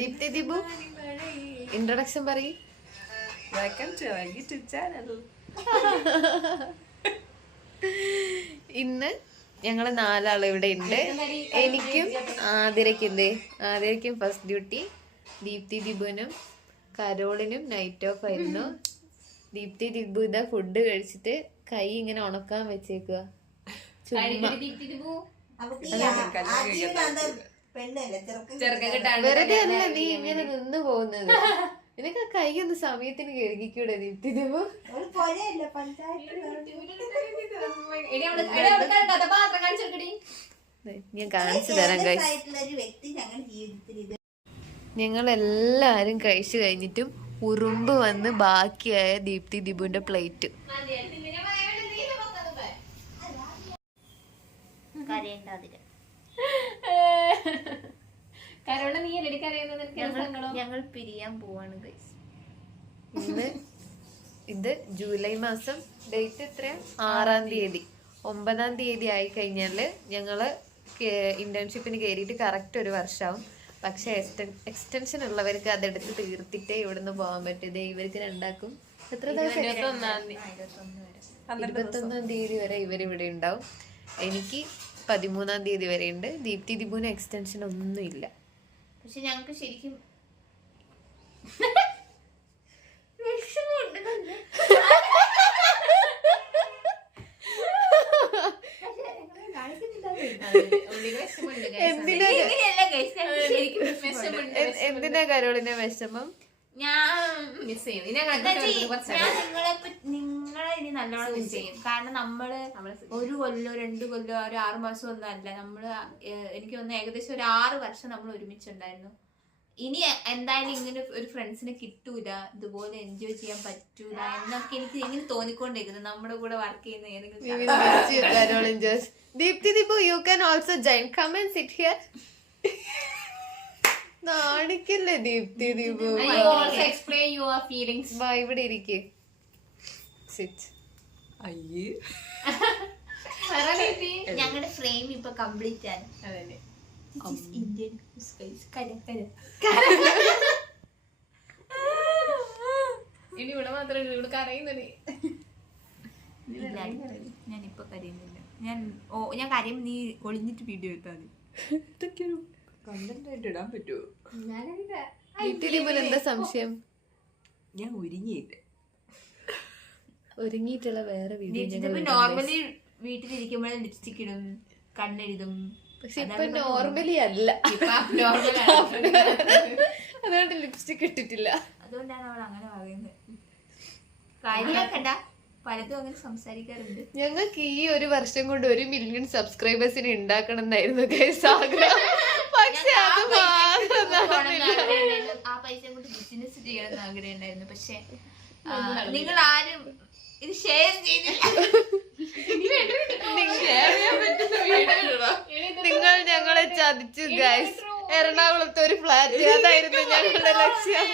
Deepthi Deepu introduction പറയ്. ഇന്ന് ഞങ്ങള് 4 ആള് ഇവിടെ ഉണ്ട്. എനിക്കും ആതിരയ്ക്കും ഫസ്റ്റ് ഡ്യൂട്ടി, ദീപ്തി ദിബുനും കരോളിനും നൈറ്റ് ഓഫ് ആയിരുന്നു. ദീപ്തി ദിബു ഇതാ ഫുഡ് കഴിച്ചിട്ട് കൈ ഇങ്ങനെ ഉണക്കാൻ വെച്ചേക്കുക. വെറുതെ അല്ല നീ ഇങ്ങനെ നിന്ന് പോകുന്നത്. നിനക്ക് ആ കൈ ഒന്ന് സമയത്തിന് കഴുകിക്കൂടെ ദീപ്തി ദിബു? ഞാൻ കാണിച്ചു തരാം ഗൈസ്. ഞങ്ങൾ എല്ലാരും കഴിച്ചു കഴിഞ്ഞിട്ടും ഉറുമ്പ് വന്ന് ബാക്കിയായ ദീപ്തി ദിബുന്റെ പ്ലേറ്റ്. ഞങ്ങൾ പിരിയാൻ പോവാണ് ഗൈസ്. ഇത് ജൂലൈ മാസം, ഡേറ്റ് എത്രയാ? 6-ാം തീയതി. 9-ാം തീയതി ആയി കഴിഞ്ഞാല് ഞങ്ങള് ഇന്റേൺഷിപ്പിന് കയറിയിട്ട് കറക്റ്റ് 1 വർഷമാവും. പക്ഷെ എക്സ്റ്റൻഷൻ ഉള്ളവർക്ക് അതെടുത്ത് തീർത്തിട്ടേ ഇവിടുന്ന് പോകാൻ പറ്റും. ഇവർക്ക് രണ്ടാക്കും എത്ര ദിവസം? 21-ാം തീയതി വരെ ഇവരിവിടെ ഉണ്ടാവും. എനിക്ക് 13-ാം തീയതി വരെ ഉണ്ട്. ദീപ്തി ദിബുവിന് എക്സ്റ്റൻഷൻ ഒന്നുമില്ല. പക്ഷെ ഞങ്ങക്ക് ശരിക്കും എന്തിനാ കരോളിന്റെ വിഷമം? ഞാൻ മിസ് ചെയ്യും. നിങ്ങളെ ഇനി നല്ലോണം മിസ് ചെയ്യും. കാരണം നമ്മള് 1 കൊല്ലോ 2 കൊല്ലോ 6 മാസം ഒന്നും അല്ല. നമ്മള് എനിക്ക് തോന്നുന്നു ഏകദേശം 6 വർഷം നമ്മൾ ഒരുമിച്ചുണ്ടായിരുന്നു. ഇനി എന്തായാലും ഇങ്ങനെ ഒരു ഫ്രണ്ട്സിനെ കിട്ടൂല, ഇതുപോലെ എൻജോയ് ചെയ്യാൻ പറ്റൂല എന്നൊക്കെ എനിക്ക് ഇങ്ങനെ തോന്നിക്കൊണ്ടിരിക്കുന്നു. നമ്മുടെ കൂടെ വർക്ക് ചെയ്യുന്ന ഏതെങ്കിലും. Deepthi Dibu, you can also join. Come and sit here. നാണിക്കല്ലേ Deepthi Dibu? You also explain your feelings. വാ ഇവിടെ ഇരിക്ക്. Sit. അയ്യേ, ഞങ്ങളുടെ ഫ്രെയിം ഇപ്പൊ കംപ്ലീറ്റ് ആണ്. ഇന്ത്യൻ ഇനി ഇവിടെ മാത്രമേ ഇവിടെ കരയുന്നേ. ഞാനിപ്പൊ കരയുന്നില്ല. ഞാൻ കാര്യം നീ ഒളിഞ്ഞിട്ട് വീഡിയോ എടുത്താൽ മതി. ഇതൊക്കെ ഒരു കണ്ടന്റ് ആയിട്ട് ഇടാൻ പറ്റുമോ? ദീപ്തി ദിബുന് എന്താ സംശയം? ഞാൻ ഒരുങ്ങിയിട്ടുള്ള വേറെ വീഡിയോ. നോർമലി വീട്ടിലിരിക്കുമ്പോഴേ ലിപ്സ്റ്റിക് ഇടും, കണ്ണെഴുതും. പക്ഷെ ഇപ്പൊ നോർമലി അല്ല, അതുകൊണ്ട് ലിപ്സ്റ്റിക് ഇട്ടിട്ടില്ല. അതുകൊണ്ടാണ് അവൾ അങ്ങനെ പറയുന്നത്. കാര്യമാക്കണ്ട, പലതും അങ്ങനെ സംസാരിക്കാറുണ്ട്. ഞങ്ങൾക്ക് ഈ 1 വർഷം കൊണ്ട് 1 മില്യൺ സബ്സ്ക്രൈബേഴ്സിനെ ഉണ്ടാക്കണം എന്നായിരുന്നു ആഗ്രഹം. പക്ഷെ അത് ആ പൈസ കൊണ്ട് ബിസിനസ് ചെയ്യണമെന്ന് ആഗ്രഹം ഉണ്ടായിരുന്നു. പക്ഷെ നിങ്ങൾ ആരും ഇത് ഷെയർ ചെയ്തില്ല. നിങ്ങൾ ഞങ്ങളെ ചതിച്ചു ഗൈസ്. എറണാകുളത്തെ ഒരു ഫ്ലാറ്റ്, അതായിരുന്നു ഞങ്ങളുടെ ലക്ഷ്യം.